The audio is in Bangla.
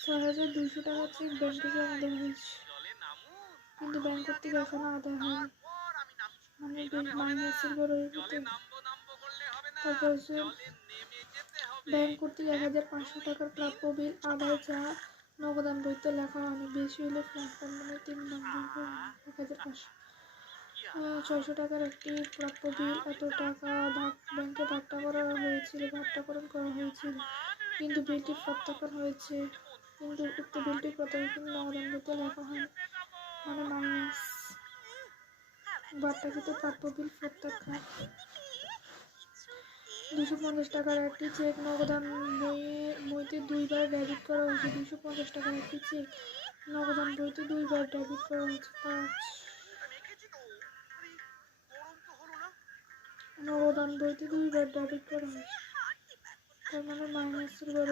৬,২০০ টাকা চেক ব্যাংকে জমা দেওয়া হয়েছে, কিন্তু ব্যাংক কর্তৃক এখনো আদায় হয়নি, মানে মাইনাসের বড় হতে। তারপর হচ্ছে ব্যাংক কর্তৃক ১,৫০০ টাকার প্রাপ্য বিল আদায়, যা নগদান বইতে লেখা হয়নি। বেশি হলে প্ল্যাটফর্ম মানে ৩ নম্বর ১,৫০০। ৬০০ টাকার একটি প্রাপ্য বিল। এত টাকা ব্যাংকে ভাট্টাকরণ করা হয়েছিল, কিন্তু বিলটি প্রত্যাখ্যান হয়েছে, কিন্তু উক্ত বিলটি প্রত্যাখ্যান নগদান বইতে লেখা হয়নি, মানে মাইনাস। ভাট্টাকৃত প্রাপ্য বিল প্রত্যাখ্যান। ২৫০ টাকার একটি চেক নগদান বইতে 2বার ডেবিট করা হয়েছে। ২৫০ টাকার একটি চেক নগদান বইতে 2বার ডেবিট করা হয়েছে। নগদান বইতে 2বার ডেবিট করা হয়েছে, তার মানে মাইনাসের বড়।